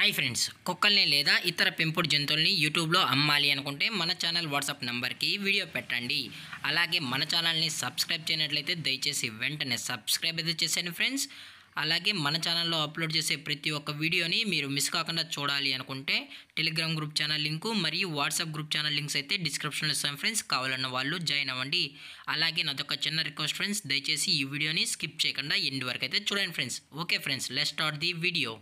Hi friends, కుక్కల్ని లేదా ఇతర పెంపుడు జంతువుల్ని యూట్యూబ్లో అమ్మాలి అనుకుంటే మన ఛానల్ వాట్సాప్ నెంబర్కి వీడియో పెట్టండి. అలాగే మన ఛానల్ని సబ్స్క్రైబ్ చేయనట్లయితే దయచేసి వెంటనే సబ్స్క్రైబ్ అయితే చేసేయండి ఫ్రెండ్స్. అలాగే మన ఛానల్లో అప్లోడ్ చేసే ప్రతి ఒక్క వీడియోని మీరు మిస్ కాకుండా చూడాలి అనుకుంటే టెలిగ్రామ్ గ్రూప్ ఛానల్ లింకు మరియు వాట్సాప్ గ్రూప్ ఛానల్ లింక్స్ అయితే డిస్క్రిప్షన్లో ఇస్తాను ఫ్రెండ్స్. కావాలన్న వాళ్ళు జాయిన్ అవ్వండి. అలాగే నాదొక చిన్న రిక్వెస్ట్ ఫ్రెండ్స్, దయచేసి ఈ వీడియోని స్కిప్ చేయకుండా ఎండ్ వరకు అయితే చూడండి friends. Okay friends, let's start the video.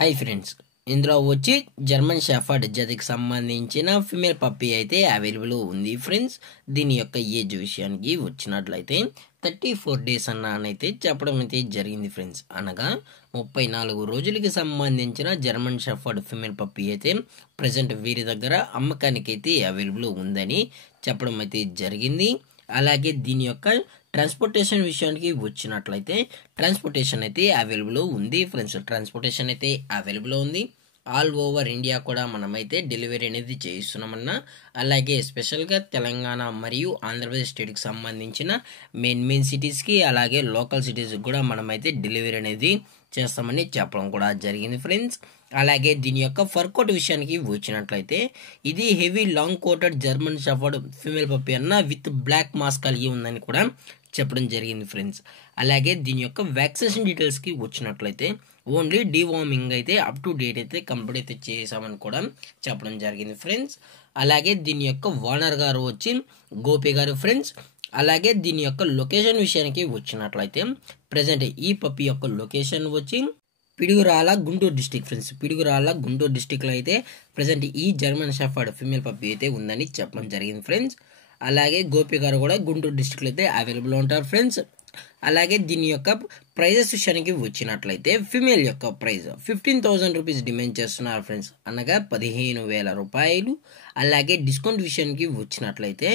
Hi friends, ఇందులో వచ్చి జర్మన్ షెఫర్డ్ జాతికి సంబంధించిన ఫిమేల్ పప్పీ అయితే అవైలబుల్ ఉంది ఫ్రెండ్స్. దీని యొక్క ఏజ్ విషయానికి వచ్చినట్లయితే 34 డేస్ అన్నైతే చెప్పడం అయితే జరిగింది ఫ్రెండ్స్. అనగా 34 రోజులకి సంబంధించిన జర్మన్ షెఫర్డ్ ఫిమేల్ పప్పీ అయితే ప్రజెంట్ వీరి దగ్గర అమ్మకానికి అయితే అవైలబుల్ ఉందని చెప్పడం అయితే జరిగింది. అలాగే దీని యొక్క ట్రాన్స్పోర్టేషన్ విషయానికి వచ్చినట్లయితే ట్రాన్స్పోర్టేషన్ అయితే అవైలబుల్ ఉంది ఫ్రెండ్స్. ట్రాన్స్పోర్టేషన్ అయితే అవైలబుల్ ఉంది. ఆల్ ఓవర్ ఇండియా కూడా మనమైతే డెలివరీ అనేది చేయిస్తున్నామన్నా. అలాగే స్పెషల్గా తెలంగాణ మరియు ఆంధ్రప్రదేశ్ స్టేట్కి సంబంధించిన మెయిన్ సిటీస్కి అలాగే లోకల్ సిటీస్కి కూడా మనమైతే డెలివరీ అనేది చేస్తామని చెప్పడం కూడా జరిగింది ఫ్రెండ్స్. అలాగే దీని యొక్క ఫర్ కోట్ విషయానికి వచ్చినట్లయితే ఇది heavy long coated German shepherd female puppy అన్న విత్ బ్లాక్ మాస్క్ కలిగి ఉందని కూడా చెప్పడం జరిగింది ఫ్రెండ్స్. అలాగే దీని యొక్క వ్యాక్సినేషన్ డీటెయిల్స్కి వచ్చినట్లయితే ఓన్లీ డీవార్మింగ్ అయితే అప్ టు డేట్ అయితే కంప్లీట్ అయితే చేసామని కూడా చెప్పడం జరిగింది ఫ్రెండ్స్. అలాగే దీని యొక్క ఓనర్ గారు వచ్చి గోపి గారు ఫ్రెండ్స్. అలాగే దీని యొక్క లొకేషన్ విషయానికి వచ్చినట్లయితే ప్రజెంట్ ఈ పప్పీ యొక్క లొకేషన్ వచ్చి పిడుగురాల గుంటూరు డిస్టిక్ ఫ్రెండ్స్. పిడుగురాల గుంటూరు డిస్టిక్లో అయితే ప్రజెంట్ ఈ జర్మన్ షెఫర్డ్ ఫీమేల్ పప్పీ అయితే ఉందని చెప్పడం జరిగింది ఫ్రెండ్స్. అలాగే గోపి గారు కూడా గుంటూరు డిస్టిక్లో అయితే అవైలబుల్ ఉంటారు ఫ్రెండ్స్. అలాగే దీని యొక్క ప్రైజెస్ విషయానికి వచ్చినట్లయితే ఫిమేల్ యొక్క ప్రైజ్ 15,000 రూపీస్ డిమాండ్ చేస్తున్నారు ఫ్రెండ్స్, అనగా 15,000 రూపాయలు. అలాగే డిస్కౌంట్ విషయానికి వచ్చినట్లయితే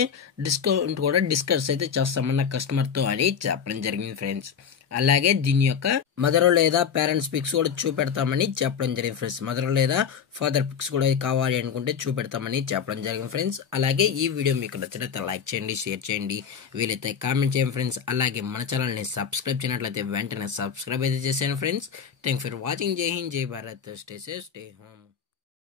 డిస్కౌంట్ కూడా డిస్కస్ అయితే చేస్తామన్న కస్టమర్తో అని చెప్పడం జరిగింది ఫ్రెండ్స్. అలాగే దీని యొక్క మదర్ లేదా పేరెంట్స్ పిక్స్ కూడా చూపెడతామని చెప్పడం జరిగింది ఫ్రెండ్స్. మదర్ లేదా ఫాదర్ పిక్స్ కూడా కావాలి అనుకుంటే చూపెడతామని చెప్పడం జరిగింది ఫ్రెండ్స్. అలాగే ఈ వీడియో మీకు నచ్చినట్లయితే లైక్ చేయండి, షేర్ చేయండి, వీలైతే కామెంట్ చేయండి ఫ్రెండ్స్. అలాగే మన ఛానల్ని సబ్స్క్రైబ్ చేయనట్లయితే వెంటనే సబ్స్క్రైబ్ అయితే చేసాను ఫ్రెండ్స్. Thank for watching. జై హింద్, జై Bharat, stay safe, stay home.